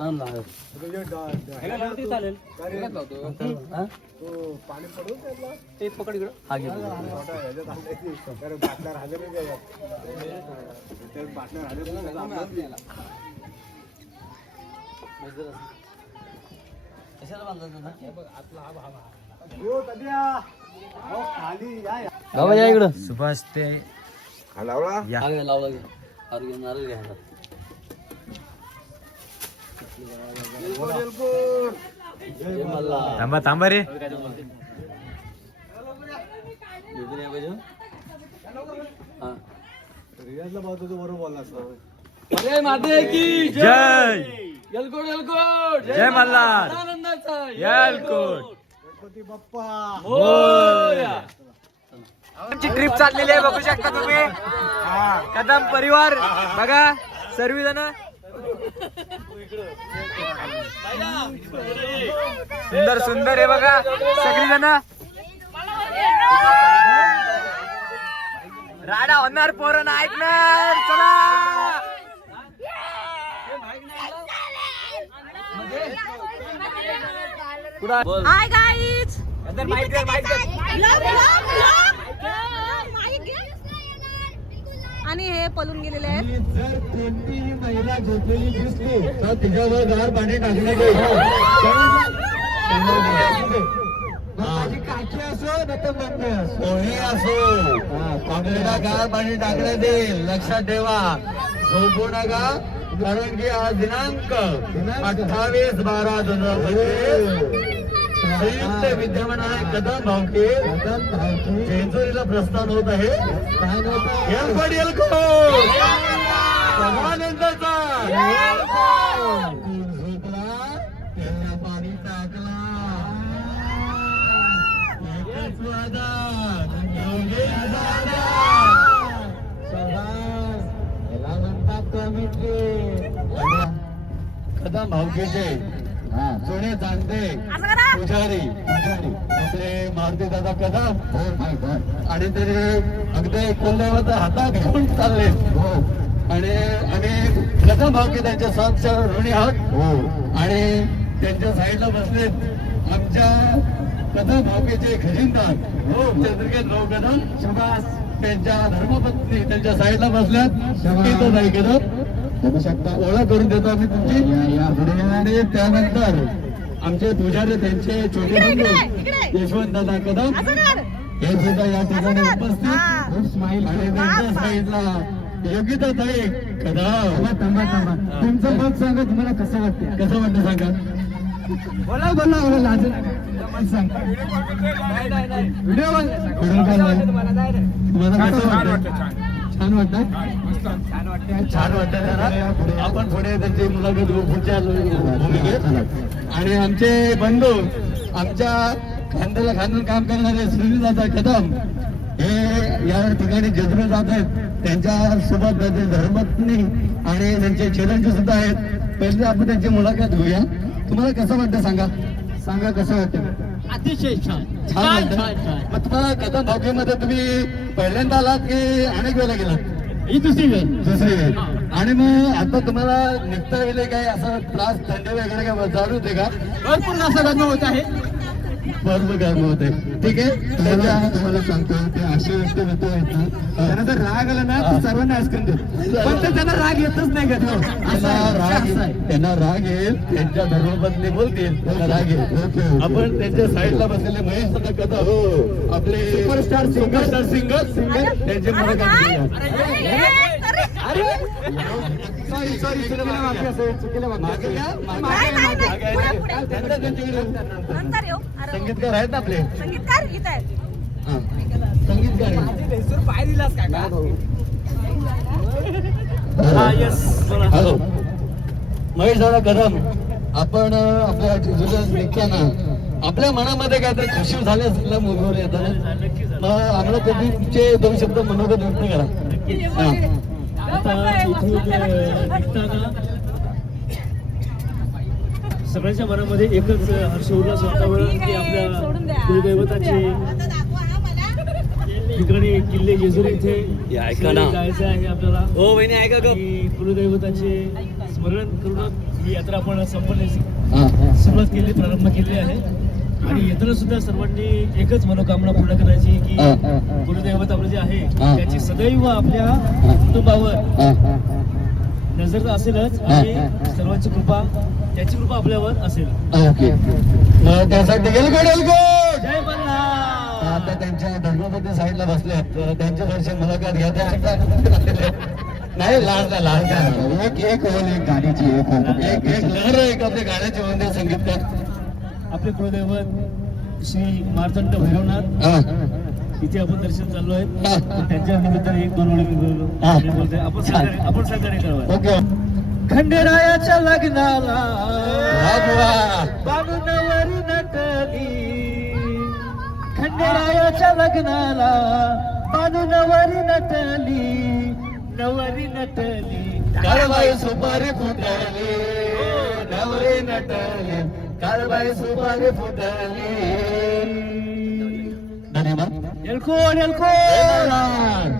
चालेल पाणी पडून त्यातला ते पकड इकडं हा घे बाटल्या राहिले बाटल्या राहिले कशाला बांधायचं ना बाबा या इकडं सुभाष ते लावला लावला नारळ घ्या थांबा थांबा रे बरोबर बोलला अरे माते की जय यलकोट यलकोट जय मल्हार आनंदाचा यलकोट गणपती बाप्पा मोरया. आमची ट्रिप चाललेली आहे बघू शकता तुम्ही कदम परिवार बघा सर्वजण सुंदर सुंदर आहे बघा सगळीजण राडा होणार पोरं ऐकणार चला हाय गाईज आणि हे पळून गेलेले आहेत. जर कोणतीही महिला झोपलेली दिसली तर तिच्यावर गार पाणी टाकण्यात येईल माझी काकी असो न तर बंद कोणी असो काकडीला गार पाणी टाकण्यात येईल लक्षात ठेवा झोपू नका कारण की आज दिनांक 28/12/2025 संयुक्त विद्यमान आहे कदम भावके जेजुरीला प्रस्थान होत आहे एलकोट एलकोट सदानंदाचा झोपला त्याला पाणी टाकला एकच वादा योगेश दादा सदास याला म्हणतात कमिटी कदम भावकेचे जुने जाणते पुजारी आपले मारुती दादा कदम आणि ते अगदी कुलदैवत हातात घेऊन चालले आणि आम्ही कदम भावके त्यांच्या साथ ऋणी आहोत आणि त्यांच्या साईडला बसले आमच्या कदम भावकेचे खजिनदार चंद्रकांत कदम सुभाष त्यांच्या धर्मपत्नी त्यांच्या साईडला बसल्यात इथं नाही कदम ओळख करून देतो आम्ही तुमची आणि त्यानंतर आमचे पुजारी त्यांचे छोटे बंधू यशवंत दादा कदम हे सुद्धा या ठिकाणी उपस्थित आणि त्यांच्या साईडला योगिता ताई कदम तुमचं मत सांगा तुम्हाला कसं वाटतं सांगा बोला लाज सांगा व्हिडिओ तुम्हाला कसं वाटतं छान वाटतं आपण पुढे त्यांची मुलाखत पुढच्या भूमिकेत आणि आमचे बंधू आमच्या खांद्याला खांदून काम करणारे श्रीदादा कदम हे या ठिकाणी जेजुरी जात आहेत त्यांच्या सोबत त्यांचे धर्मपत्नी आणि त्यांचे चिरंजीव सुद्धा आहेत पहिले आपण त्यांची मुलाखत घेऊया तुम्हाला कसं वाटतं सांगा कसं वाटतं अतिशय छान मग तुम्हाला कदम भावकीमध्ये तुम्ही पहिल्यांदा आलात की अनेक वेळेला गेलात ही दुसरी वेळ आणि मग आता तुम्हाला निघता येईल काय असा त्रास थंडी वगैरे काय जाणून होते का भरपूर असं लग्न होत आहे भरपूर गरम होते ठीक आहे तुम्हाला सांगतो ते असे व्यक्ती आहेत ना त्यांना जर राग आला ना तर सर्वांना आईस्क्रीम देतो पण त्यांना राग येतच नाही त्यांना राग येईल त्यांच्या धर्मपत्नी बोलतील त्यांना राग येईल आपण त्यांच्या साईडला बसलेले महेश दादा कदम हो आपले सुपरस्टार सिंगर त्यांचे संगीतकार आहेत आपले संगीतकार गीत आहेत संगीतकार हॅलो महेश दादा कदम आपण आपल्या जिल्ह्यात निघताना आपल्या मनामध्ये काहीतरी खुशी झाले असल्या मुलगावर येतात मग आम्हाला तुमचे 2 शब्द मनोगत व्यक्त करा सगळ्यांच्या मनामध्ये एकच हर्ष उल्हास वातावरण की आपल्या कुलदैवताची ठिकाणी किल्ले जेजुरी इथे जायचं आहे आपल्याला हो बहिणी ऐका कुलदैवताचे स्मरण करून ही यात्रा आपण संपन्न हा, हा. सुरुवात केली, प्रारंभ केली आहे आणि येताना सुद्धा सर्वांनी एकच मनोकामना पूर्ण करायची की हा, हा, हा. गुरुदैवत आपलं जे आहे हा. त्याची सदैव आपल्या कुटुंबावर हा, हा, नजर तर असेलच हा, आणि हा. सर्वांची कृपा त्याची कृपा आपल्यावर असेल. ओके. मग त्यासाठी एलगोट जय मल्हार. आता त्यांच्या धर्मपती साईडला बसले आहेत, तर त्यांच्याकडची मुलाखत घ्या. नाही लाज नाही. एक होल एक गाडीची एक लहर एक आपल्या गाण्याची वंदे संगीतकार. आपले कुलदैवत श्री मार्तंड भैरवनाथ हा. इथे आपण दर्शन चाललो आहे. हा. त्यांच्या निमित्ताने एक दोन वेळी हा. बोलतोय. आपण सहकार्य करावं. ओके. खंडेरायाच्या लग्नाला हा बुवा. बाबूनवरी नटली, खंडेरायाच्या लग्नाला बाबूनवरी नटली, नवरी नटली. कारवाई सुपारी फुटली, नवरी नटली, कारवाई सुपारी फुटली. धन्यवाद. एलकोट एलकोट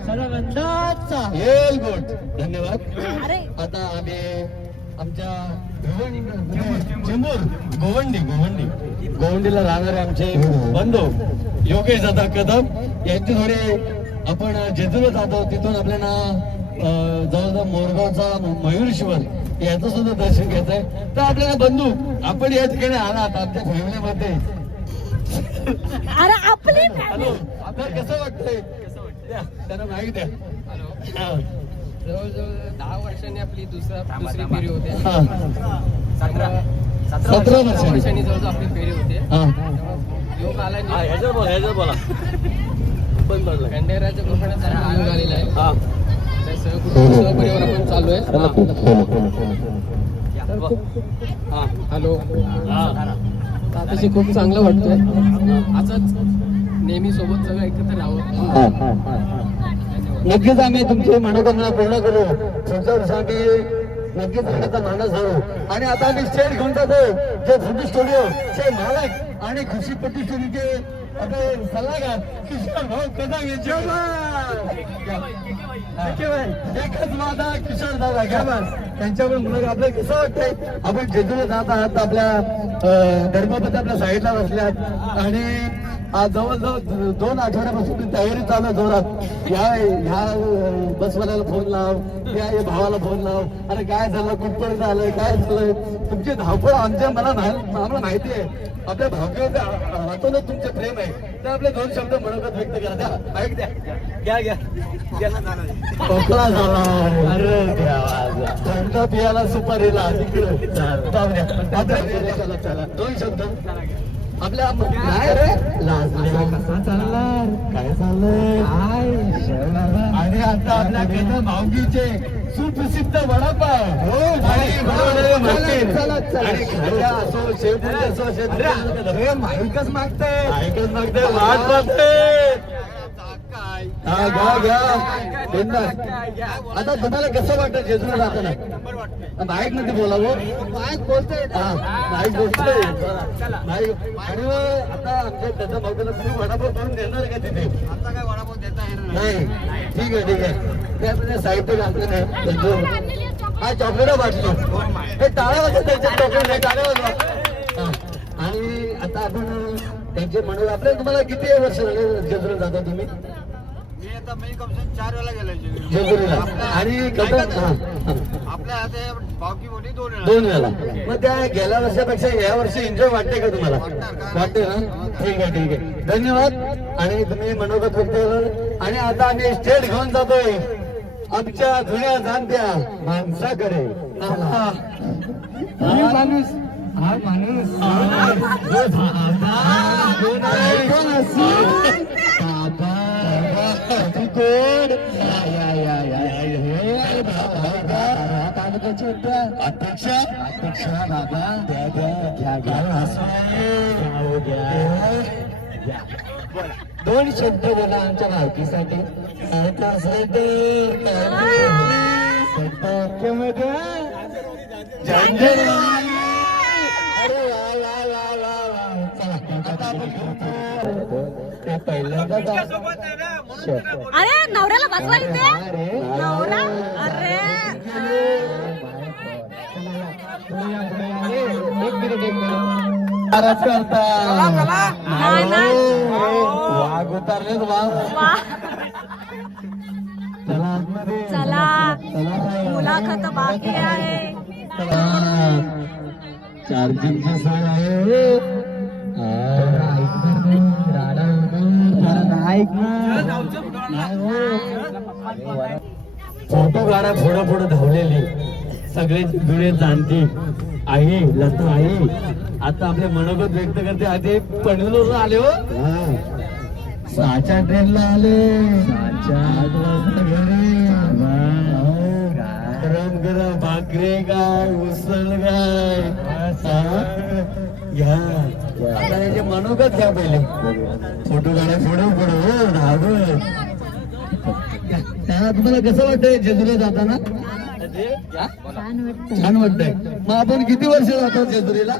सदानंदाचा. एलगोट. धन्यवाद. अरे आता आम्ही आमच्या चेंबूर गोवंडीला राहणारे आमचे बंधू योगेश दादा कदम यांची थोडी आपण जेजूरला जातो, तिथून आपल्याला जवळजवळ मोरगावचा मयूरश्वर याचं सुद्धा दर्शन घ्यायचंय. तर आपल्याला बंधू आपण या ठिकाणी आलात आमच्या फॅमिलीमध्ये. अरे आपली हॅलो, आपल्याला कसं वाटतंय? द्या, त्यांना माहिती द्या. हा. जवळजवळ 10 वर्षांनी आपली दुसरी फेरी होते. हा. 17 वर्षांनी जवळजवळ आपली फेरी होते. हा. योग आला ह्याच्यावर बोला खंडेरायाच्या कृपेने योग आलेला आहे. हा. त्या सहपरिवार आपण चालू आहे. हॅलो. अतिशय खूप चांगलं वाटतंय. असंच नेहमी सोबत सगळं एकत्र राहावं. नक्कीच आम्ही तुमची मनोकामना पूर्ण करू. पुढच्या वर्षी आम्ही नक्कीच राहण्याचा मानस धरू. आणि आता आम्ही स्टेट घेऊन जातो जे फोटो स्टुडिओ चे मालक आणि खुशी पट्टी स्टुडिओचे आपले सल्लागार किशोर भाऊ कदम यांचे एकच माझा किशोर दादा घ्या बस. त्यांच्याकडून मुलं आपल्याला कसं वाटतंय? आपण जेजूला जात आहात, आपल्या धर्मपती आपल्या साईडला बसल्यात आणि आज जवळजवळ 2 आठवड्यापासून तयारी चालू आहे जोरात. ह्या बसवाल्याला फोन लाव, या भावाला फोन लाव, अरे काय झालं, कुठपर्यंत झालंय, काय झालंय. तुमची धावपळ आम्हाला माहिती आहे. आपल्या भावनेच्या हातूनच तुमचे प्रेम आहे. तर आपले 2 शब्द मनोगत व्यक्त करा. द्या ऐक द्या. घ्या खोकला झाला. अरे देवा, थंड पियाला सुपारीला तिकडे चला 2 शब्द आपल्या. काय रे कसा चालणार, काय चाललंय, आणि आता आपल्याकडे भावगीचे सुप्रसिद्ध वडापाव असो शेवपुरी असो माहीकच मागताय वाट बघते. घ्या आता तुम्हाला कसं वाटतं जेजूला जाताना? बाईक मध्ये बोलावं. बाईक बोलतोय. बाईक बोलतोय. आणि आता आमच्या त्याचा भाऊला तुम्ही वडापाव करून देणार का तिथे? आता काय वडापाव देता येणार नाही. ठीक आहे. ते आपल्या साहित्य घातलं नाही. हा चॉकलेट वाटलो. हे टाळा वाजत त्याच्या चॉकलेट टाळा वाजवा. आणि आता आपण त्यांचे म्हणून आपल्या तुम्हाला किती वर्ष झाले जेजूला जाता तुम्ही? मी कम से 4 वेळा गेलो जेजुरीला. आणि आपल्या हाते भावकी मोठी 2 वेळा. 2 वेळा. मग त्या गेल्या वर्षापेक्षा या वर्षी एन्जॉय वाटते का तुम्हाला? वाटते ना? ठीक आहे. धन्यवाद. आणि तुम्ही मनोगत व्यक्त केलं. आणि आता आम्ही स्टेट घेऊन जातोय आमच्या जुन्या जाणत्या माणसाकडे. माणूस अध्यक्ष बाबा घ्या. 2 शब्द बोला आमच्या भावकीसाठी. पहिल्यांदा अरे नवऱ्याला बसवा इथे. नवरा अरे नाराज करता नाही, नाही. वाघ उतरलेत वाघ. वा. चला आतमध्ये. चला चला. मुलाखत बाकी आहे. चार्जिंगची सोय आहे. फोटो काढा पुढं पुढं धावलेली सगळे जुने जाणती आई लता आई आता आपले मनोगत व्यक्त करते. आधी पनवेलवरून आले हो. सहाच्या ट्रेनला आले. 8 वाजता घरी. गरम गरम भाकरी काय उसळ काय घ्या. आता याचे मनोगत घ्या पहिले. फोटो काढा पुढं पुढं धावत. तुम्हाला कसं वाटतंय जेजुरीला जाताना? छान वाटतंय. मग आपण किती वर्ष जातो जेजुरीला?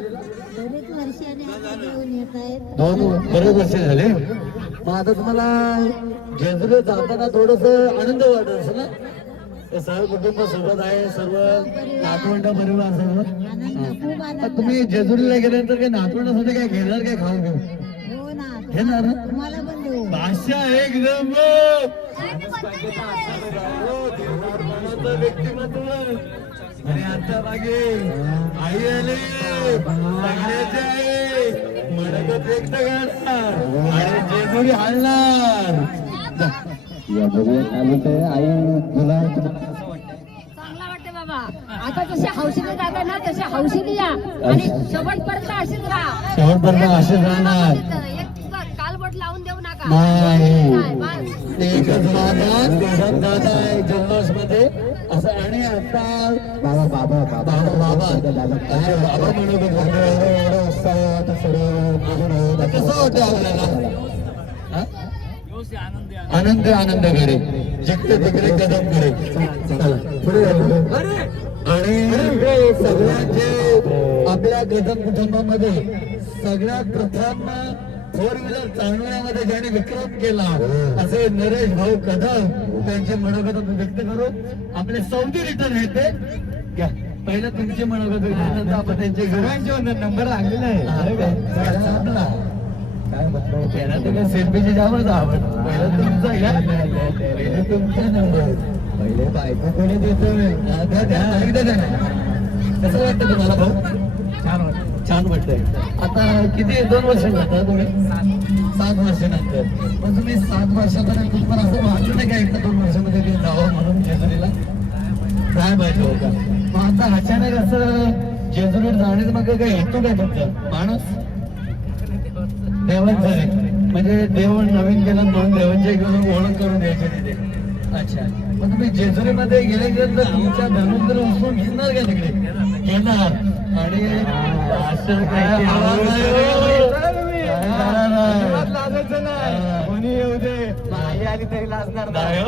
बरेच वर्ष झाले. मग आता तुम्हाला जेजुरीला जाताना थोडस आनंद वाटत असेल ना? सर्व कुटुंब सोबत आहे, सर्व नातवंड परिवार सर्व. तुम्ही जेजुरीला गेल्यानंतर काही नातवंडासाठी काय घेणार काय खाऊ घेऊ घेणार ना? भाषा एकदम व्यक्तिमत्व. आणि आता मागे आई आले सगळ्याचे आहे मनगत व्यक्त करणार आणि जेजुरी हालणार. या बघूया आली काय आई तुला चांगला वाटते बाबा. आता जसे हौशीने जाता ना तसे हौशीने या आणि शेवटपर्यंत असेच राहा. शेवटपर्यंत असेच राहणार. एक कालबोट लावून देऊ नका. नाही एकच राहणार दादा आहे जल्लोष मध्ये असं. आणि आता बाबा बाबा बाबा बाबा बाबा म्हणत कसं वाटतं आपल्याला? आनंद आनंदकडे जिकडे तिकडे कदम कडे. पुढे आणि सगळ्यांचे आपल्या कदम कुटुंबामध्ये सगळ्यात प्रथम 4 व्हीलर चालवण्यामध्ये ज्याने विक्रम केला असे नरेश भाऊ कदम त्यांचे मनोगत व्यक्त करून आपले सौदी रिटर्न येते. पहिलं तुमचे मनोगत व्यक्त आपण त्यांचे घरांचे नंबर लागलेला आहे. काय म्हटलं त्याला तुला सेल्फीची जामच आवड. पहिलं तुमचा घ्या. पहिले तुमचा नंबर. पहिले बायको कोणी देतोय कसं वाटतं तुम्हाला भाऊ? छान वाटतं. छान वाटतंय. आता किती 2 वर्ष जाता तुम्ही? 7 वर्षानंतर. पण तुम्ही 7 वर्षापर्यंत पण असं वाटलं नाही का एकदा 2 वर्षामध्ये ते जावं म्हणून जेजुरीला काय माहिती होता? मग आता अचानक असं जेजुरीला जाण्याचं मग काय येतो काय तुमचं माणूस देवांचं आहे म्हणजे देव नवीन केलं म्हणून देवांच्या घेऊन ओळख करून द्यायचे तिथे. अच्छा. मग तुम्ही जेजुरीमध्ये गेल्यानंतर तुमच्या धनुंतर उचलून घेणार का तिकडे? घेणार. आणि असं काय कोणी येऊ दे आई आली तरी लाजणार नाही.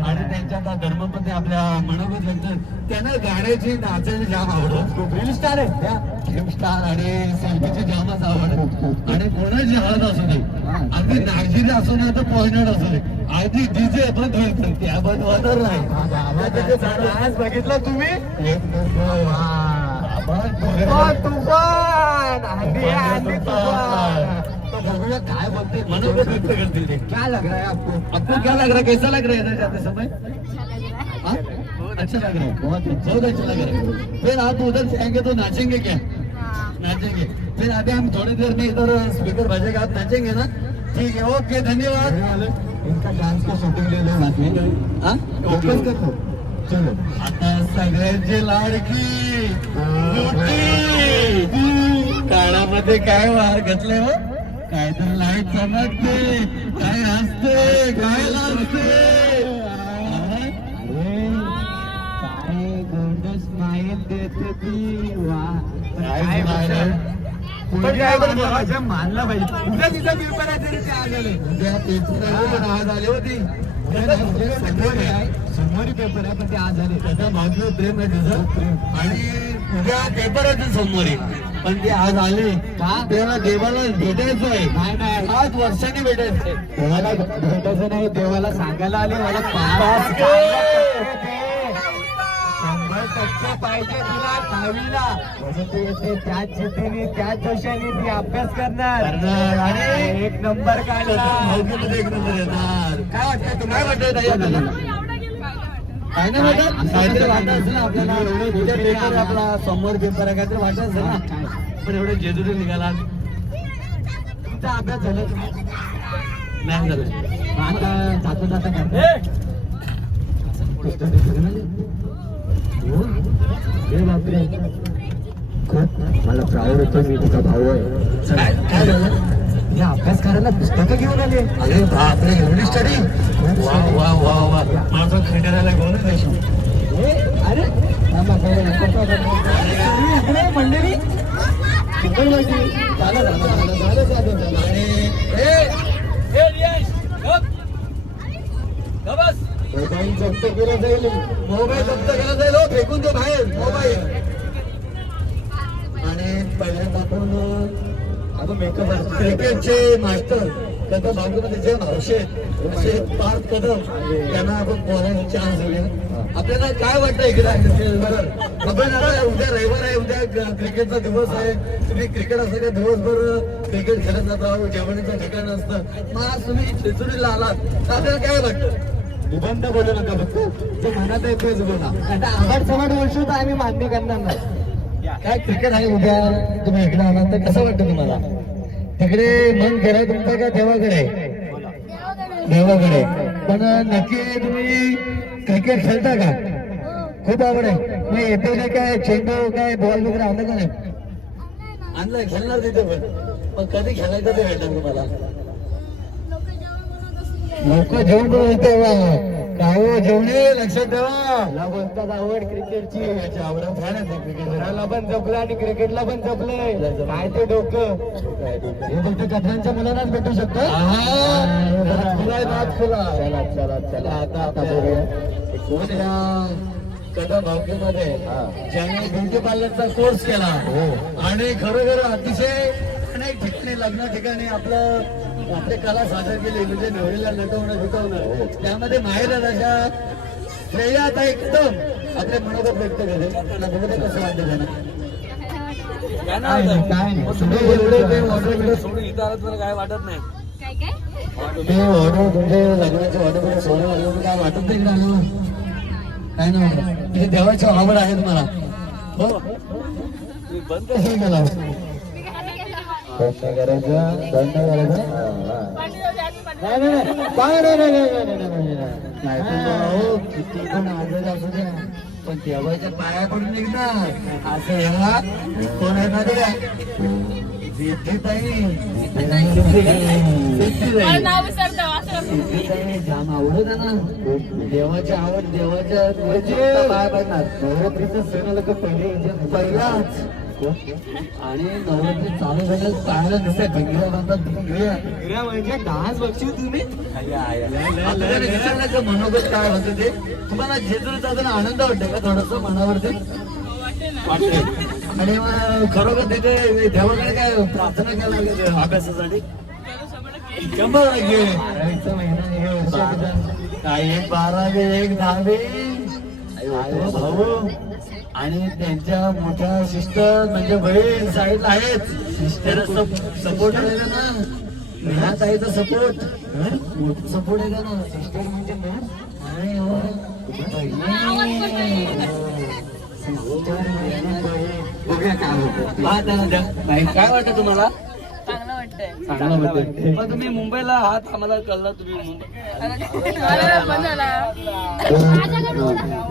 आणि त्यांच्या धर्मपती आपल्या मनोगत नंतर त्यांना गाण्याची नाचायची जाम आवडत. रील स्टार आहे फिल्म स्टार आणि सेल्फीची जामच आवड. आणि कोणाची हळद असू दे अगदी नागजिरी असू दे तर पोहण्यात असू दे अगदी डीजे बंद होईल त्या बंद होणार नाही. आज बघितलं तुम्ही बघूया काय बोलते मनोगत व्यक्त करतील ते. क्या लग रहा है आपको क्या लग रहा है? कैसा लग रहा है इधर जाते समय? अच्छा लग रहा है. बहुत अच्छा लग रहा है. फिर आप उधर से आएंगे तो नाचेंगे क्या? नाचेंगे. फिर अभी हम थोड़ी देर में इधर स्पीकर बजेगा आप नाचेंगे ना? ठीक है ओके धन्यवाद. इनका डांस का शूटिंग ले लो फोकस कर लो. चलो आता सगळ्यांची लाडकी काळामध्ये काय वार घातले हो? काय तर लाईट चमकते काय हसते काय लाजते. अरे काय गोंड स्माईल देते ती. वा मानला पाहिजे. उद्या तिचा पेपर आहे तरी ते आज आले. उद्या पेपर पण आज आले होती. सोमवारी पेपर आहे पण ते आज झाले. त्याचा भाग्य प्रेम आहे तुझं. आणि उद्या पेपर आहे सोमवारी पण ते आज आले का? तेव्हा देवाला भेटायचं आहे. नाही नाही 5 वर्षांनी भेटायचंय. देवाला भेटायचं नाही देवाला सांगायला आले मला 5 टक्के पाहिजे तुला 10वीला. म्हणजे तू येते त्याच जिद्दीने त्याच जोशाने ती अभ्यास करणार आणि 1 नंबर काढला. भाऊकीमध्ये 1 नंबर येणार. काय वाटतं तुम्हाला? काय वाटतं ताई आपल्याला? काय नाही वाटत? काहीतरी वाटत असेल ना आपल्याला. उद्या पेपर आपला समोर पेपर आहे, काहीतरी वाटत असेल ना. पण एवढं जेजुरी निघाला, तुमचा अभ्यास झाला नाही झालं. आता जाता जाता बापरे, मला प्राऊड होतो. मी तुझा भाऊ आहे. काय झालं? हे अभ्यास करायला पुस्तकं घेऊन आले. अरे बापरे, एवढी स्टडी. वा वा वा वा. माझं खंडाला घेऊन अरे मंडळी मोबाईल जप्त केला जाईल. मोबाईल जप्त केला जाईल. हो, फेकून दे बाहेर मोबाईल. आणि पहिल्यांदा आपण मेकअप क्रिकेटचे मास्टर कदम भाऊकीमध्ये जे हौशे असे पाच कदम त्यांना आपण बोलायला चान्स दिले. आपल्याला काय वाटतं इकडे? आपण आता उद्या रविवार आहे, उद्या क्रिकेटचा दिवस आहे. तुम्ही क्रिकेट असं का दिवसभर क्रिकेट खेळत जाता, जेवणाचं ठिकाण असतं. मग आज तुम्ही चिचुरीला आलात तर आपल्याला काय वाटतं? निबंध बोलू नका, फक्त जे मनात आहे तेच बोला. आता आंबट समाट गोष्ट तर आम्ही मान्य करणार नाही. काय क्रिकेट आहे उद्या, तुम्ही इकडे आलात तर कसं वाटतं तुम्हाला? तिकडे मन करा तुमचं का देवाकडे? देवाकडे. पण नक्की तुम्ही क्रिकेट खेळता का? खूप आवड आहे. मग येतो नाही काय चेंडू काय बॉल वगैरे आणलं का नाही? आणलंय, खेळणार तिथे पण कधी खेळायचं ते भेटणार तुम्हाला? लोक जेवण बोलते काय जेवणे लक्षात ठेवा. बोलतात आवड क्रिकेटची. याची आवड क्रिकेटला पण जपलं आणि क्रिकेटला पण जपलंय. काय ते डोकं हे फक्त कथांच्या मुलांनाच भेटू शकतं. चला चला चला आता आता बघूया कोण या कदम भाऊकीमध्ये ज्याने ब्युटी पार्लरचा कोर्स केला आणि खरोखर अतिशय अनेक ठिकाणी लग्न ठिकाणी आपली कला सादर केली. म्हणजे नवरीला नटवणं शिकवणं. त्यामध्ये माहेरच्या श्रेयाता एकदम आपले मनोगत व्यक्त केले. कसं वाटतं त्यांना? काय नाही काय वाटत नाही. तुम्ही ऑर्डर तुमचे लग्नाचे ऑर्डर सोडून काय वाटत नाही का? काय नाही म्हणजे देवाची आवड आहे तुम्हाला. हो बंद कसं केला? करायचं बंद करायचं किती पण आजारी असू द्या पण देवाच्या पाया पडून निघणार. असं ह्याला कोण आहे ना ते जाम आवडत आहे ना. देवाची आवड देवाच्या पाया पडणार. नवरात्रीचं सण आलं का पहिलाच आणि नवरात्री चालू झालं चांगलं दिसतंय. भिंगऱ्या बांधतात. भिंगऱ्या म्हणजे डान्स बघशील तुम्ही. विचारण्याचं मनोगत काय होतं ते तुम्हाला जेजुरी जाताना आनंद वाटतंय का थोडस मनावरती वाटतंय? आणि खरोखर तिथे देवाकडे काय प्रार्थना करायला लागली अभ्यासासाठी? 100 महिना काय 1 12वी 1 10वी भाऊ आणि त्यांच्या मोठ्या सिस्टर म्हणजे बहीण साईडला आहेत. सिस्टर सपोर्ट आहे ना. ह्यात आहे तर सपोर्ट सपोर्ट आहे ना. सिस्टर म्हणजे काय वाटतं तुम्हाला? चांगलं वाटतंय. चांगलं वाटतंय. पण तुम्ही मुंबईला आहात आम्हाला कळलं. तुम्ही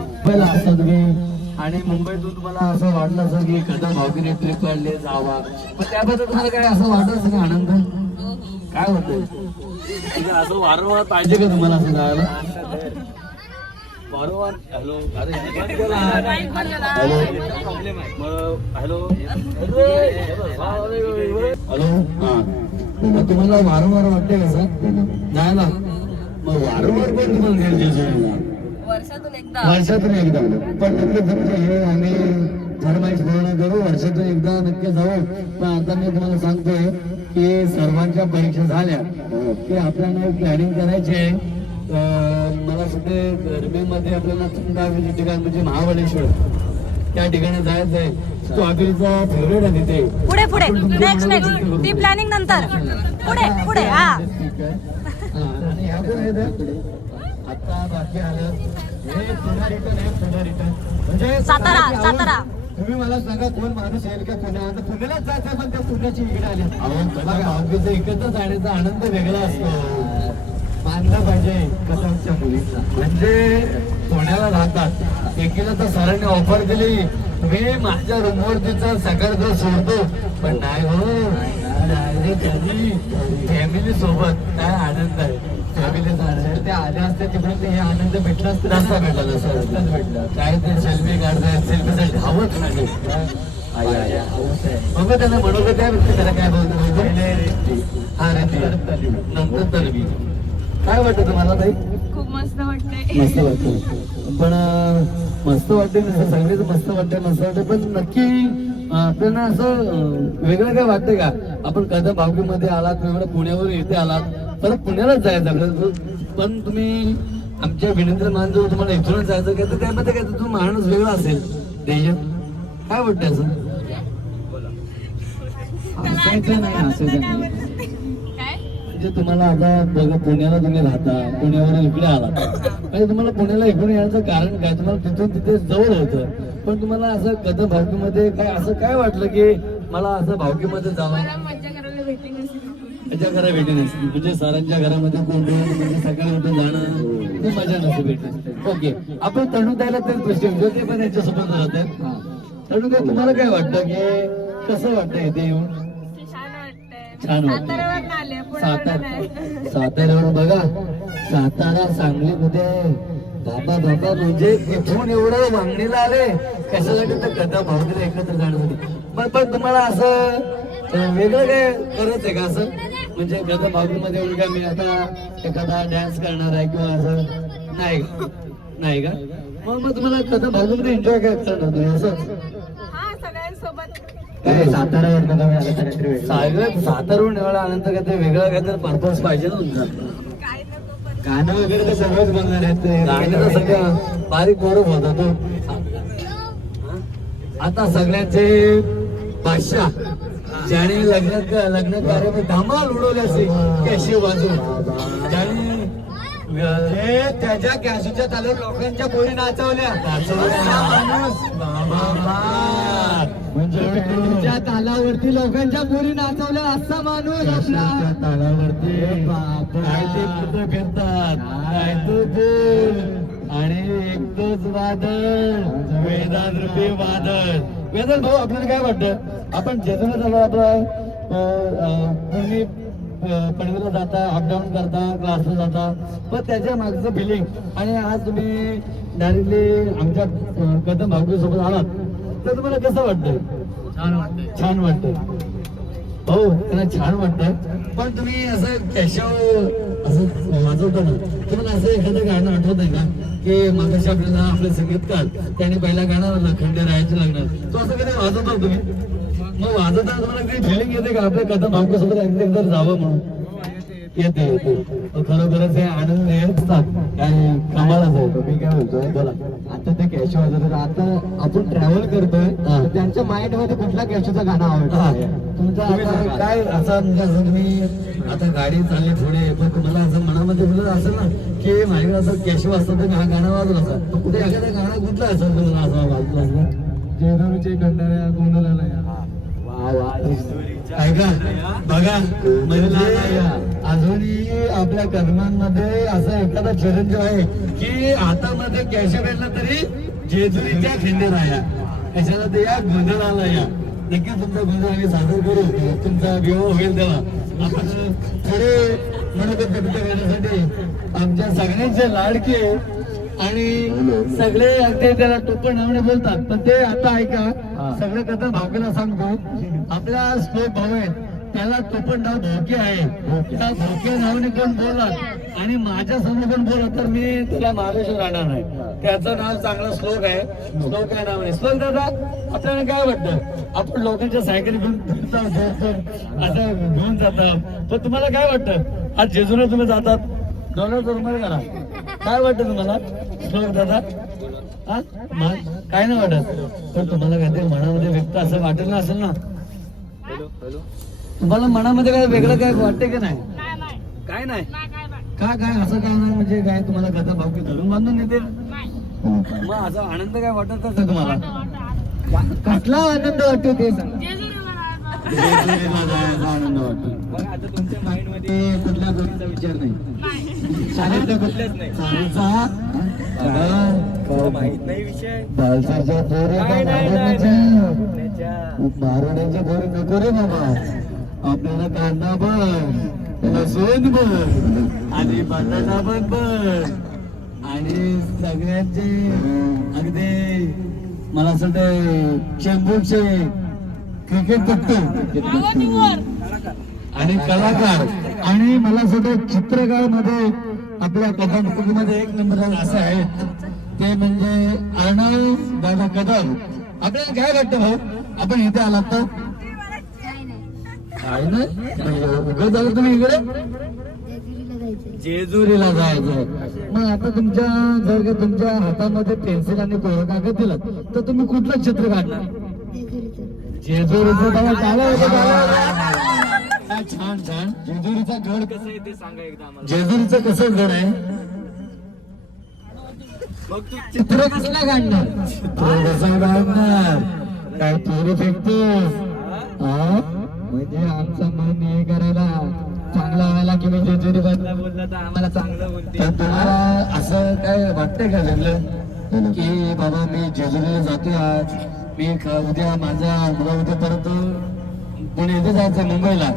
मुंबईला असता तुम्ही आणि मुंबईतून तुम्हाला असं वाटलं असं की कदम भाऊकीने ट्रिप काढले जावा. पण त्याबद्दल तुम्हाला काय असं वाटत असं का आनंद काय होतं? असं वारंवार पाहिजे का तुम्हाला असं जायला? वारंवार हॅलो अरे हॅलो हॅलो हा तुम्हाला वारंवार वाटते का सर जायला? मग वारंवार पण तुम्हाला जेजुरीला वर्षातून एकदा पण हे आम्ही फरमाईश पूर्ण करू. वर्षातून एकदा नक्की जाऊ. पण आता मी तुम्हाला सांगतोय की सर्वांच्या परीक्षा झाल्या की आपल्याला प्लॅनिंग करायची आहे मला सध्या गरमीमध्ये आपल्याला थंड हवेचे ठिकाण म्हणजे महाबळेश्वर त्या ठिकाणी जायचं आहे. तो आखरीचा फेवरेट आहे तिथे. पुढे पुढे नेक्स्ट ती प्लॅनिंग नंतर पुढे पुढे हा आणि ह्या पण आहेत आता बाकी आलं हे पुन्हा रिटर्न म्हणजे सातारा तुम्ही मला सांगा कोण माणूस येईल का पुण्यावर पुण्यालाच जायचं पण त्या पुण्याची इकडे आले भावकीचा इकडचा जाण्याचा आनंद वेगळा असतो. मानलं पाहिजे कदमच्या मुलींना म्हणजे पुण्याला राहतात एकीला तर सरांनी ऑफर दिली मी माझ्या रूमवर तिचा सकाळचं सोडतो पण नाही हो फॅमिली सोबत काय आनंद आहे. फॅमिलीचा आनंद ते आले असते तिकडे ते हे आनंद भेटला असते रस्ता भेटला नसता भेटला काय ते सेल्फी काढताय सेल्फीसाठी धावत नाही मग त्यांना म्हणू त्या त्याला काय बोलतो हा रे नंतर तर मी काय वाटतं तुम्हाला ताई? खूप मस्त वाटतंय. मस्त वाटतं पण मस्त वाटते सगळेच मस्त वाटते मस्त वाटते पण नक्की आपल्याला असं वेगळं काय वाटतं का? आपण कदा भावकीमध्ये आलात वेगळं पुण्यावरून इथे आलात परत पुण्यालाच जायचं आपल्याला पण तुम्ही आमच्या विनंती मानजो तुम्हाला इथूनच जायचं का तर त्यामध्ये काय तो माणूस वेगळा असेल ध्येय काय वाटतं असं? असायचं नाही असायचं नाही म्हणजे तुम्हाला आता बघा पुण्याला तुम्ही राहता पुण्यावरून इकडे आला म्हणजे तुम्हाला पुण्याला इकडे येण्याचं कारण काय तुम्हाला तिथून तिथे जवळ होतं पण तुम्हाला असं कदा भावकीमध्ये काय असं काय वाटलं की मला असं भावकीमध्ये जावं त्याच्या घरा भेटी नसते म्हणजे सरांच्या घरामध्ये कोण म्हणजे सकाळी उठून जाणं ते मजा नसते भेटते. ओके आपण तणुताईला तर दृष्टी ते पण याच्यासोबत राहतात तणुताई तुम्हाला काय वाटतं की कसं वाटतं इथे येऊन? छान वाटतं साताऱ्यावर बघा सातारा सांगलीमध्ये बाबा बाबा म्हणजे इथून एवढं वांगणीला आले कशासाठी तर कदा भावकीला एकत्र जाण्यासाठी पण तुम्हाला असं वेगळं काय करत आहे का असं म्हणजे कदा भावकीमध्ये एवढं काय मी आता एखादा डान्स करणार आहे किंवा असं नाही का मग तुम्हाला कदा भावकीमध्ये एन्जॉय काय करणार तुम्ही असं काय साताऱ्यावर साताऱ्यावरून एवढा आनंद काय ते वेगळं काय तर पर्पज पाहिजे ना तुमचा गाणं वगैरे तर सगळंच बनणार आहेत गाणं तर सगळं बारीक बरोबर होता तो आता सगळ्यांचे बादशाह ज्याने लग्न कार्य धमाल उडवले असे कॅशी वाजून ज्याने त्याच्या कॅशीच्या ताल्यावर लोकांच्या पोरी नाचवल्या माणूस म्हणजे तुमच्या तालावरती लोकांच्या पोरी नाचवल्या असा माणूस आपल्या तालावरती काय ते कुठं फिरतात काय तो बोल आणि एकच वादळ वेदांत रूपी वादळ वेदांत भाऊ आपल्याला काय वाटतं आपण जेजूला झालो आपलं तुम्ही पडवीला जाता अपडाऊन करता क्लासला जाता पण त्याच्या मागचं फिलिंग आणि आज तुम्ही डायरेक्टली आमच्या कदम भावकीसोबत आलात तर तुम्हाला कसं वाटतंय? छान वाटतं हो त्यांना छान वाटतं पण तुम्ही असं कॅशव असं वाजवताना तुम्हाला असं एखादं गाणं आठवत आहे का की मागाशी आपल्याला आपले संगीतकार त्याने पहिला गाणं खंडेरायाचं लग्न तो असं कधी वाजवतो तुम्ही मग वाजवताना तुम्हाला काही फिलिंग येते का आपल्या कदम भावकीसोबत एकदा जावं म्हणून? येते खरोखरच हे आनंद येतात काय कामालाच आहे. मी काय बोलतोय बोला आता ते कॅशो वाजवतात आता आपण ट्रॅव्हल करतोय त्यांच्या माइंड मध्ये कुठला कॅशोचं गाणं आवडतं तुमचा आता काय असं म्हणजे असं तुम्ही आता गाडी चालली पुढे पण तुम्हाला असं मनामध्ये बोलत असेल ना की माझ्याकडे असं कॅशो असतं तर हा गाणं वाजवलं असं कुठे एखादं गाणं कुठलं असेल तुम्हाला असं वाजलं असं जयरामचे खंडाऱ्या गोंधळाला ऐका बघा म्हणजे अजूनही आपल्या कर्मांमध्ये असं एखादा चिरंजीव आहे की हातामध्ये कॅश भेटला तरी जेजुरीच्या खिंडेराया कशाला ते या गोंधळाला या नक्कीच तुमचा गोंधळ आम्ही सादर करू तुमचा विवाह होईल तेव्हा आपण पुढे म्हणत व्यक्त करण्यासाठी आमच्या सगळ्यांचे लाडके आणि सगळे अगदी त्याला टोपण नावाने बोलतात पण ते आता ऐका सगळे कथा भावकीला सांगतो आपला श्लोक भाऊ आहे त्याला टोपण नाव धोके आहे त्या धोके नावाने कोण बोलत आणि माझ्या समोर कोण बोलत तर मी त्याला महाराष्ट्र राहणार नाही त्याचं नाव चांगला श्लोक आहे श्लोक आहे नावाने श्लोक दादा आपल्याला काय वाटतं आपण लोकांच्या सायकल घेऊन असं घेऊन जातात पण तुम्हाला काय वाटतं आज जेजुरीला तुम्ही जातात डॉलर रुमाल करा. काय वाटतं तुम्हाला श्लोक दादा? हा? काय नाही वाटत? तर तुम्हाला काहीतरी मनामध्ये व्यक्त असं वाटत ना असेल ना? तुम्हाला मनामध्ये काय वेगळं काय वाटते की नाही? काय नाही का? काय असं काय नाही म्हणजे काय तुम्हाला कथा भावकी धरून बांधून देते मग असा आनंद काय वाटत का तुम्हाला? कसला आनंद वाटतो ते सांगा. आनंद वाटतो. बघा आता तुमच्या माइंड मध्ये कुठल्या गोष्टीचा विचार नाही, शाळेतल्या कुठल्याच नाही. माहित नाही विषय. मारवण्याच्या पोरी नको रे बाबा. आपल्याला कांदा पण, लसूण पण आणि बटाटा पण आणि सगळ्यांचे अगदी मला असं वाटतं चेंबूरचे क्रिकेटपट्टू आणि कलाकार आणि मला असं वाटतं चित्रकार मध्ये आपल्या कदम मध्ये एक नंबर असं आहे ते म्हणजे अर्णव दादा कदम. आपल्याला काय वाटतं भाऊ आपण इथे आलात तर? काय नाही उघड झालं तुम्ही इकडे जेजुरीला जायचं. मग आता तुमच्या जर का तुमच्या हातामध्ये पेन्सिल आणि कोरं कागद दिलं तर तुम्ही कुठलं चित्र काढणार? जेजुरीचं बघा चालू छान छान. जेजुरीचा गड कसं आहे ते सांगा एकदा आम्हाला. जेजुरीचं कसं गड आहे? मग तू चित्र कसला काढणार? चित्र कसं काढणार? काय पोरी फेकतोस? म्हणजे आमचं मन हे करायला चांगला व्हायला की मी जेजुरी बदला बोलला तर आम्हाला चांगलं बोलते. तर तुम्हाला असं काय वाटतंय का वेगळं की बाबा मी जेजुरीला जातोय आज, मी उद्या माझा मला उद्या परत पुणे इथे जायचं मुंबईला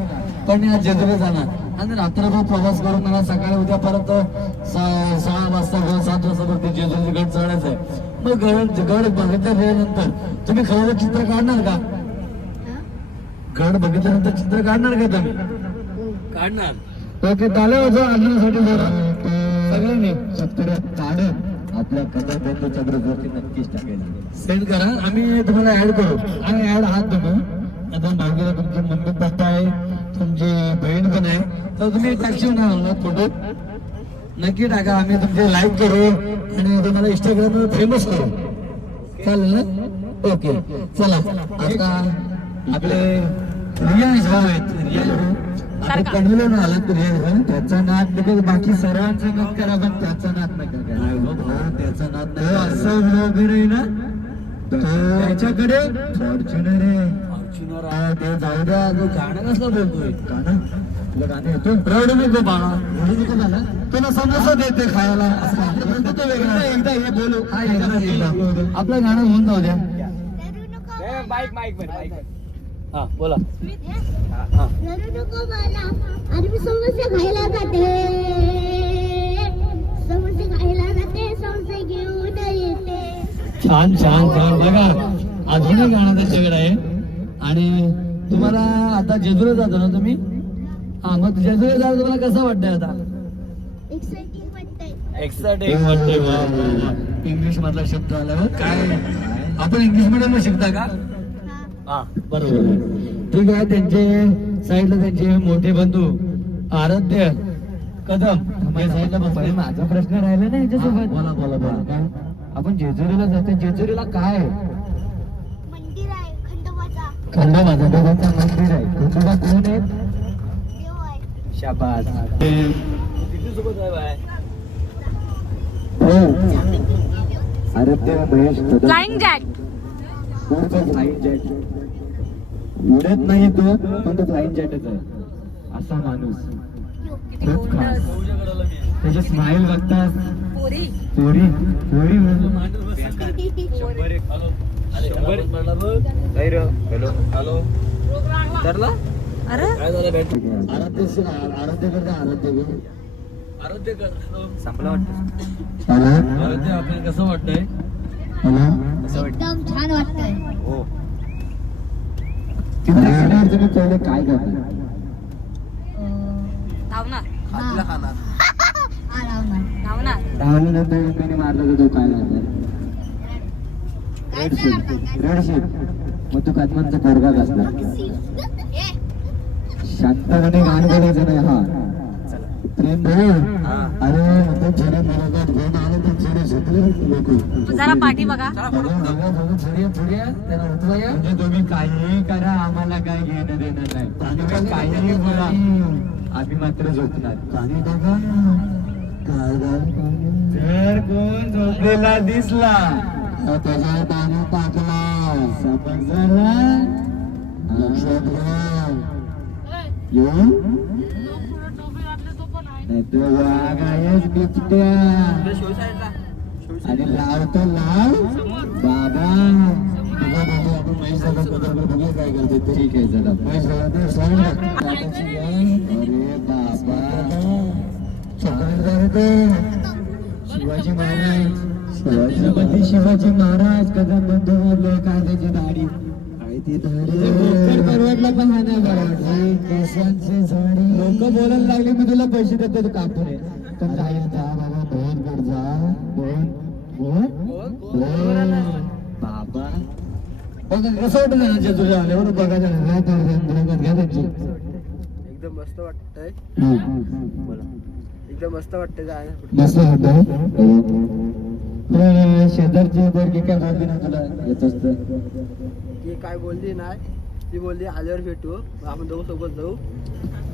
पण मी आज जेजुरी जाणार आणि रात्रभर प्रवास करून मला सकाळी उद्या परत 6 वाजता 7 वाजता ते जेजुरी गड चढायचं आहे. मग गड बघितल्यानंतर तुम्ही खरं चित्र काढणार का? गड बघितल्यानंतर चित्र काढणार का तुम्ही? काढणार. ओके टाळ्या वाजवा आणण्यासाठी सगळ्यांनी चित्र काढत आपल्या कथा बंधूच्या ग्रुपवरती नक्कीच टाकेल. सेंड करा, आम्ही तुम्हाला ऍड करू. आणि ऍड आहात तुम्ही आता मागेला तुमची मम्मी पप्पा आहे, तुमची बहीण पण आहे, तर तुम्ही टाकशील ना फोटो नक्की टाका. आम्ही तुमचे लाईक करू आणि तुम्हाला इंस्टाग्रामवर फेमस करू. चालेल ना? ओके चला आता आपले रियाज भाऊ आहेत. रियाज भाऊ आता कणवलं आला तर त्याचा नाद नका, बाकी सर्वांचा नाद करा पण त्याचा नाद नका करा. त्याचा नाद नाही असं वगैरे ना त्याच्याकडे फॉर्च्युनर आहे. फॉर्च्युनर आहे ते जाऊ द्या. जो गाणं कसला बोलतोय गाणं तुला गाणं येतो रडू नको बाळा रडू नको झाला तुला समोसा देते खायला तो वेगळा. एकदा हे बोलू आपलं गाणं होऊन जाऊ द्या. बाईक बाईक बाईक हा बोला. रडू नको मला आणि मी समोसे खायला जाते, समोसे खायला जाते, समोसे घेऊन येते. छान छान छान. बघा अजूनही गाणं त्याच्याकडे आहे. आणि तुम्हाला आता जेजुरीला जातो ना तुम्ही? हा मग जेजुरीला जायला तुम्हाला कसं वाटतंय आता? एक्साइटिंग वाटतंय. एक्साइटिंग वाटतंय. इंग्लिश मधला शब्द आला काय? आपण इंग्लिश मीडियम शिकता का? हा बरोबर. ठीक आहे. त्यांचे साईडला त्यांचे मोठे बंधू आराध्य कदम या साईडला बसले. माझा प्रश्न राहिला ना याच्यासोबत. बोला बोला बोला. काय आपण जेजुरीला जातो, जेजुरीला काय मंदिर आहे खंडोबाचा. खंडोबाचा देवाचा मंदिर आहे. खंडोबा कोण आहे? देव आहे. शाबास. आराध्य Mahesh flying jack. Flying jet उडत नाही तो पण तो फ्लाइंग जॅटच आहे. असा माणूस खूप खास. त्याचे स्माइल बघतात पोरी पोरी पोरी अरे संपला वाटतं. आपल्याला कसं वाटतंय? एकदम छान वाटतंय. हो तुम्ही पहिले काय करता? धावणार हातला खाणार. धावणार. धावल्यानंतर मारलं तर तो काय लागणार? Red shape. मग तू कदमांचा पोरगाच असणार. शांतपणे गाणं बोलायचं नाही. हा प्रेम भाऊ अरे तो थोडे मुलाखत घेऊन आलो तर थोडे झोपले लोक जरा पाठी बघा. म्हणजे तुम्ही काहीही करा आम्हाला काय घेणं देणं नाही तुम्ही काहीही बोला आम्ही मात्र झोपणार पाणी टाका जर कोण झोपलेला दिसला त्याच्या पाणी टाकला समजला लक्षात घ्या येऊन नाही तर वाघ आहेस बिबट्या आणि लावतो लाव बाबा तुझा बघू आपण महेश दादा बरोबर बघूया काय करते ठीक आहे जरा महेश दादा सांग अरे बाबा शिवाजी महाराज छत्रपती शिवाजी महाराज कदा बंधू बोलले कांद्याची दाढी काय ती दाढी परवडला पण हा नाही बरोबर केसांची झाडी लोक बोलायला लागले मी तुला पैसे देतो कापून आहे पण जाईल जा बाबा बहुत गरजा बाबा कसं वाटत ना तुझ्या आल्यावर बघायचं घ्या त्यांची एकदम मस्त वाटतंय एकदम मस्त वाटतंय जायला. मस्त होत शेजारची बरगी काय बोलली ना तुला येत असत ती काय बोलली नाही ती बोलली आल्यावर भेटू आपण दोघं सोबत जाऊ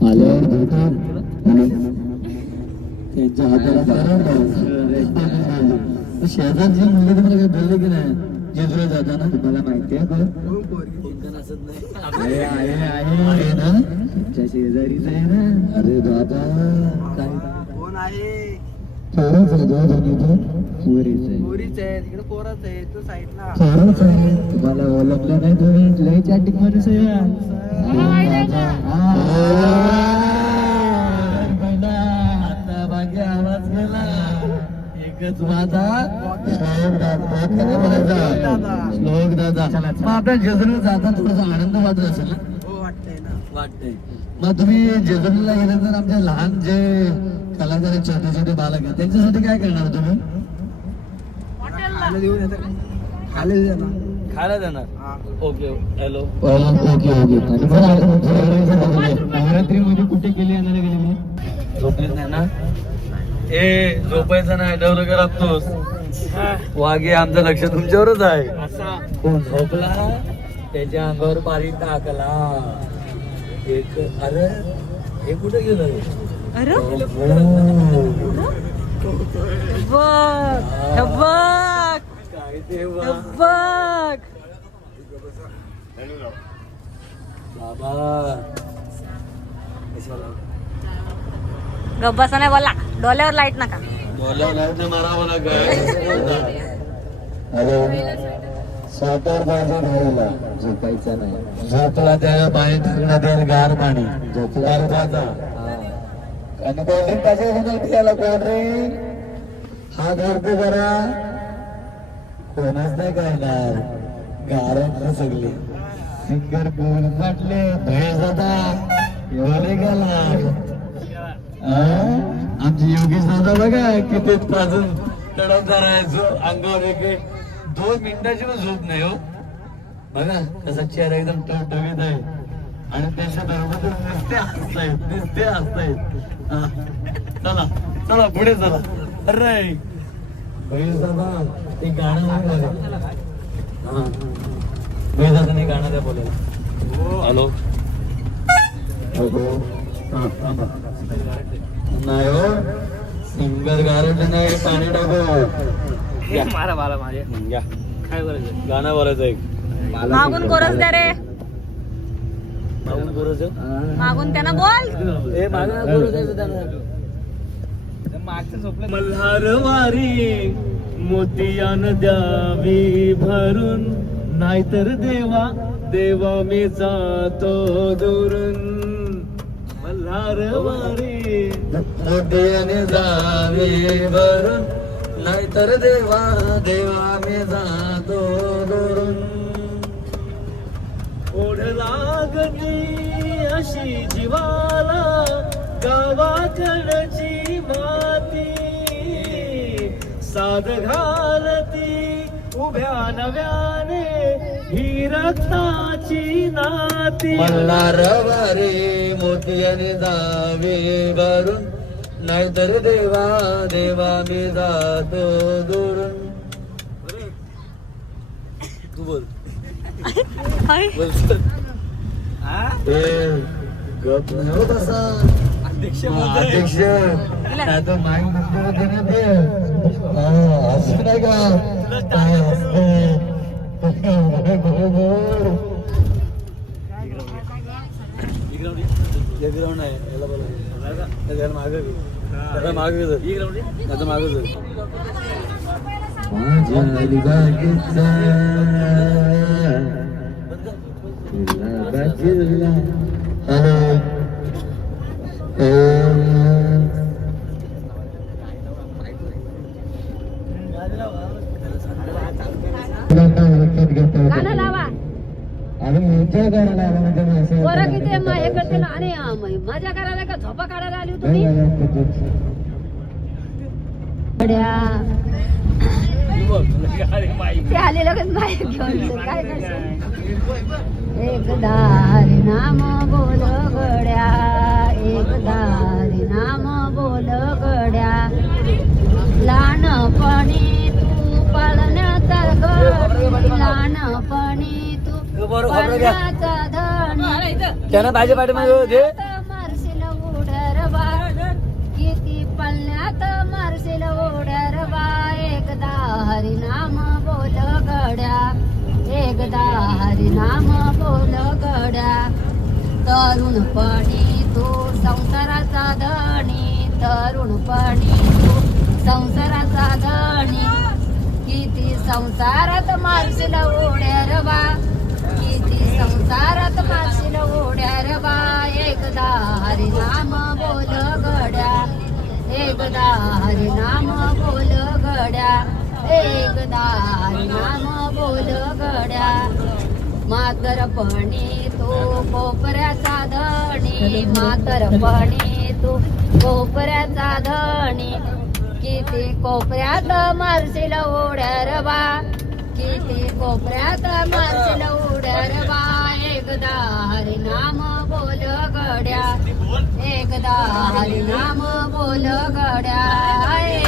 आल्यावर त्यांच्या हाताला शेजारची मुलं तुम्हाला काही बोलले की नाही जेजुरीला जाताना तुम्हाला माहिती आहे आहे ना तुमच्या शेजारीच आहे ना अरे दादा काय कोण आहे खरंच आहे पोरीच आहे पोरीच आहे तिकडे पोरच आहे तो साईडला खरंच आहे तुम्हाला ओळखलं नाही तुम्ही लय चॅटिंग माणूस आहे आता बाकी आवाज गेला एकच वादा श्लोक दादा मग आपल्या जेजुरीला जाताना थोडासा आनंद वाटत असेल ना हो वाटतंय ना वाटतंय मग तुम्ही जेजुरीला गेल्यानंतर आमच्या लहान जे कलाकार आहेत छोटे छोटे बालक आहेत त्यांच्यासाठी काय करणार तुम्ही खायला देऊन येतं खायला देणार खायला देणार ओके हॅलो ओके नवरात्री मध्ये कुठे गेले येणारे गेलेले झोपलीच नाही ना ए झोपायचं नाही डवलं का लागतोस वाघे आमचं लक्ष तुमच्यावरच आहे कोण झोपला त्याच्या अंगावर बारीक टाकला एक अरे हे कुठे गेलं अरे बघ काय ते बघ बाबा गब्बासा नाही बोला डोल्यावर लाईट नका मारावं लागेल सातार बाजू घ्यायला झोपायचा नाही झोपला त्या पाणी टाकण्यात येईल गार पाणी झोपला बाजा आणि कोल्ड्रिंक पाहिजे याला कोल्ड्रिंक हा धरते जरा कोणाच नाही करणार गारातलं सगळे सिंगर गोल वाटले भय जाता एवढे गेला आमची योगेश दादा बघा किती पाजून तडफदार आहे जो अंगावर एक 2 मिनिटाची पण झोप नाही हो बघा कसा चेहरा एकदम टवटवीत आहे आणि त्याच्या बरोबर नुसते हसतायत चला चला पुढे चला अरे योगेश दादा ते गाणं योगेश दादा गाणं द्या बोलायला हॅलो नाही हो सिंगर गारंटी नाही पाणी टाको मारा मला माझे काय बोलायचं गाणं बोलायचं एक मागून कोरस द्या रे मागून बोलायचं मागून त्यांना बोल ए मागून बोलायचं त्यांना मल्हार वारी मोतियान द्यावी भरून नाहीतर देवा देवा मी जातो दुरून मल्हार वारी मोठ्याने जावे भरून नाहीतर देवा देवा मी जातो दुरून ओढ लागली अशी जीवाला गावाकडची माती साध घालती उभ्या नव्याने ही रक्ताची नाती मल्हार वारी मोठ्याने जावे भरून नाहीतर देवा देवा मी जातो दुरून. तू बोल बोल गप नाही होत असा अध्यक्ष अध्यक्ष नाही तर माईक नंतर होते ना ते असं नाही का काय असते बरोबर ग्राउंड आहे याला बोला मागे त्याला मागे जा आता मागे जा माझ्या अलिबागेचा जिल्हा गाणं लावा आणि मोठ्या गाण्याला पोरं किती हे करते ना आणि मजा करायला का झोपा काढायला आली हो तुम्ही गड्या. ते आले लगेच माहीत घेऊन काय करशील? एकदा हरी नाम बोल गड्या एकदा हरी नाम बोल गड्या लहानपणी तू पाळण्यात गडी लहानपणी तू पाळण्यात धणी त्यांना पाहिजे पाठीमागे दे मारशील उड्या रवा किती पळण्यात मारशील उड्या रवा एकदा हरिनाम बोल गड्या एकदा हरिनाम बोल गड्या तरुणपणी तू संसाराचा धणी तरुणपणी तू संसाराचा धणी किती संसारात मारशील उड्या रवा किती संसारात मारशील उड्या रवा एकदा हरिनाम बोल गड्या एकदा हरिनाम बोल गड्या एकदा हरिनाम बोल गड्या म्हातारपणी तू कोपऱ्याचा धणी म्हातारपणी तू कोपऱ्याचा धणी किती कोपऱ्यात मारशील उड्या रवा किती कोपऱ्यात मारशील उड्या रवा एकदा हरिनाम बोल गड्या एकदा हरिनाम बोल गड्या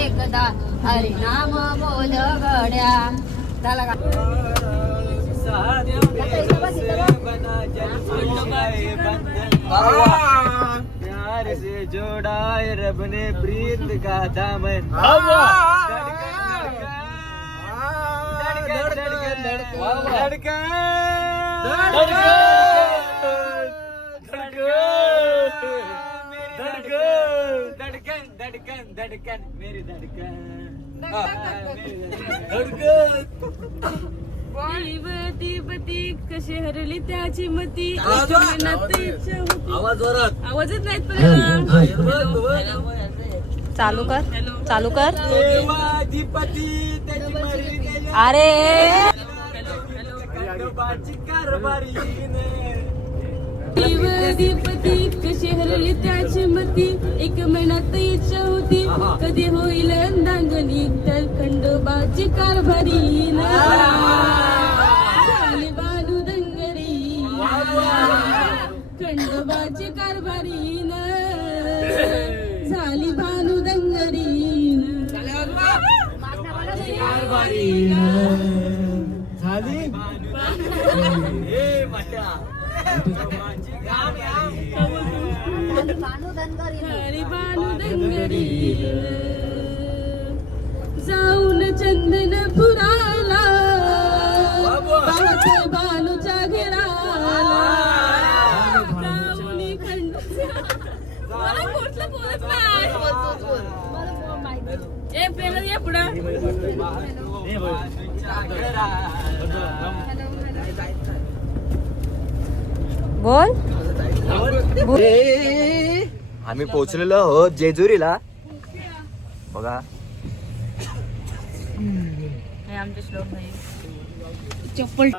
एकदा हरिनाम बोल गड्या झाला का प्यार से जोड़ाए रब ने प्रीत का दामन धड़कन मेरी धड़कन देवती कशी हरली त्याची मती आवाज जोरात आवाजच नाहीत चालू कर चालू कर देवाधिपती त्याची मर्जी त्याच्या अरे खंडोबाची कारभारी देवदीपती कशी हरली त्याची मती एक महिन्यात इच्छा होती कधी होईल अंदांगणी तर खंडोबाची कारभारी झाली बानू दंगरी खंडोबाची कारभारी झाली बानू दंगरी झाली हरी बानू दंगरी जाऊन चंदन पुराला पावते बानूच्या घेराला जाऊन खंड मला कुठलं बोलत नाही ए पेलं ये पुढं बोल आम्ही पोहोचलेलो आहोत जेजुरीला बघा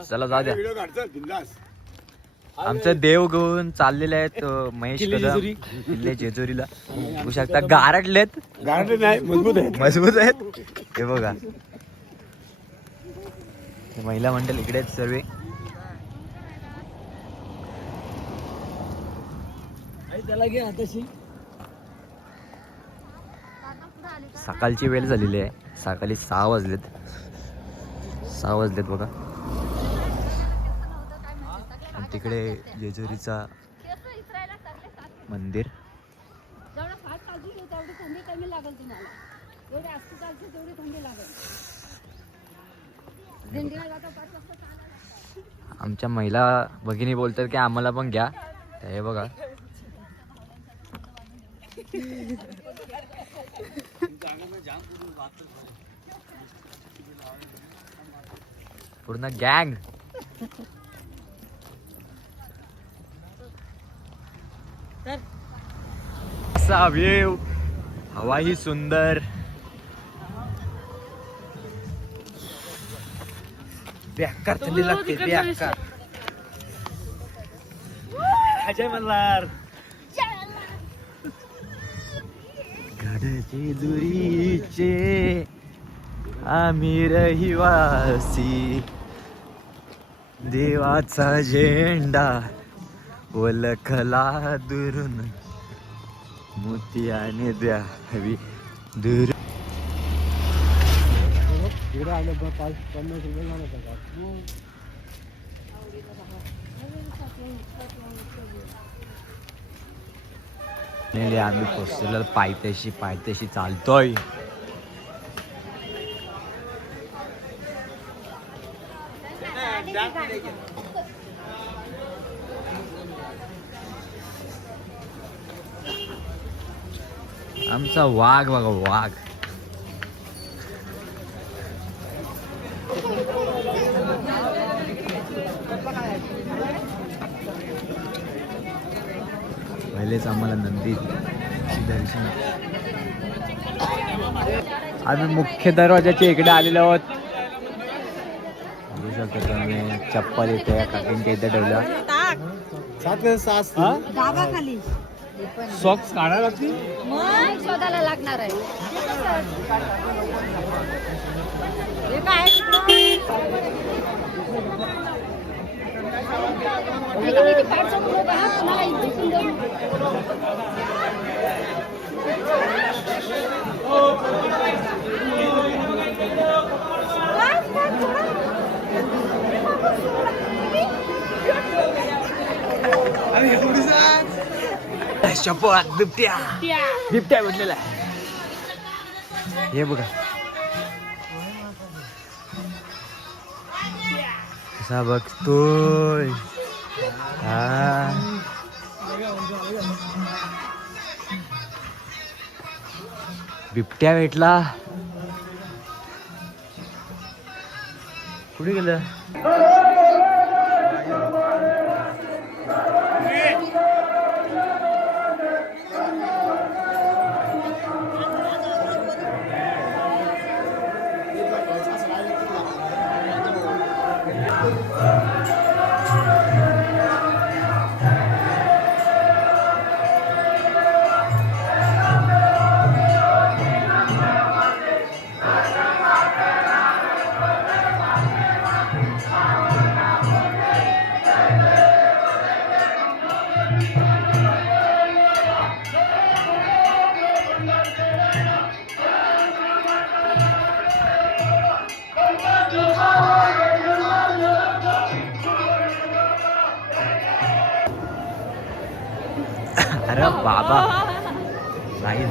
चला जाऊ द्या आमचं देव घेऊन चाललेले आहेत महेश कदम किल्ले जेजुरीला बघू शकता गारटलेत मजबूत आहेत हे बघा महिला मंडळ इकडे आहेत सर्व त्याला घे आताशी सकाळची वेळ झालेली आहे. सकाळी 6 वाजलेत बघा. आणि तिकडे जेजुरीचा मंदिर. जेवढं फास्ट चालतील तेवढी थंडी कमी लागेल तुम्हाला. जेवढी आस्ती चालते तेवढी थंडी लागेल. दिंडीला जाता 5 वाजता चालायला. आमच्या महिला भगिनी बोलतात की आम्हाला पण घ्या. हे बघा पूर्ण गँग. असा व्ह्यू, हवा ही सुंदर. बेकार थंडी लागते बेकार. अजय मल्हार जेजुरीचे आम्ही रहिवासी, देवाचा झेंडा ओळखला दुरून, मोतियाने द्यावी दूर. आम्ही पोचलेलो पायथ्याशी चालतोय. आमचा वाघ बघा वाघ. पहिलेच आम्हाला नंदी दर्शन. आम्ही मुख्य दरवाजाच्या इकडे आलेलो आहोत. बघू शकतो तुम्ही चप्पल इथे काकींच्या इथे ठेवल्या. सॉक्स काढायला लागतील. मग शोधायला लागणार आहे. हे काय किती पाठ समोर बघा तुम्हाला इतकी सुंदर. शपथ बिबट्या भेटलेला. हे बघा कसा बघतोय. बिबट्या भेटला. कुठे गेलं. अरे बाबा नाही.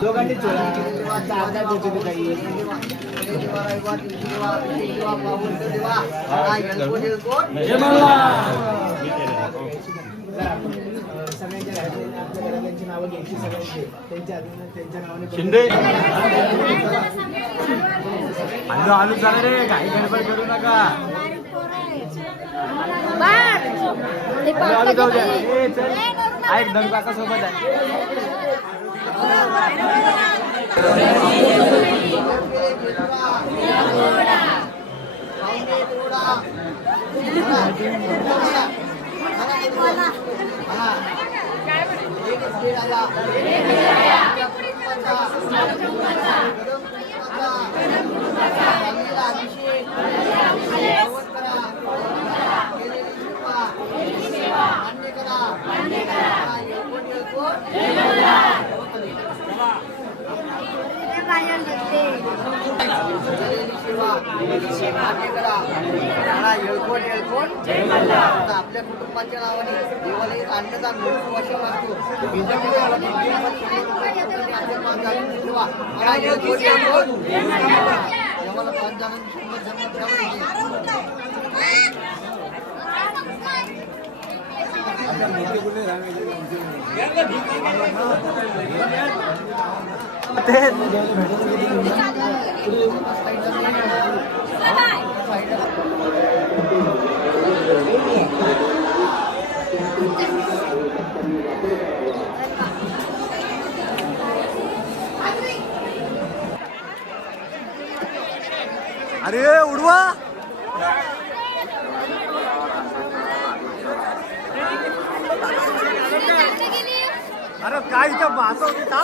दोघांनी सगळ्यांची नावं घ्यायची सगळ्यांची त्यांच्या नावाने शिंदे आलू आलू चला रे काही गडबड करू नका आलू जाऊ द्या ए, चल. ऐक दम काका सोबत आहे आपल्या कुटुंबाच्या नावाने देवाला एक अन्नदान वर्ष असतो देवाला 5 जणांची अरे उडवा अरे काय इथं भासवते का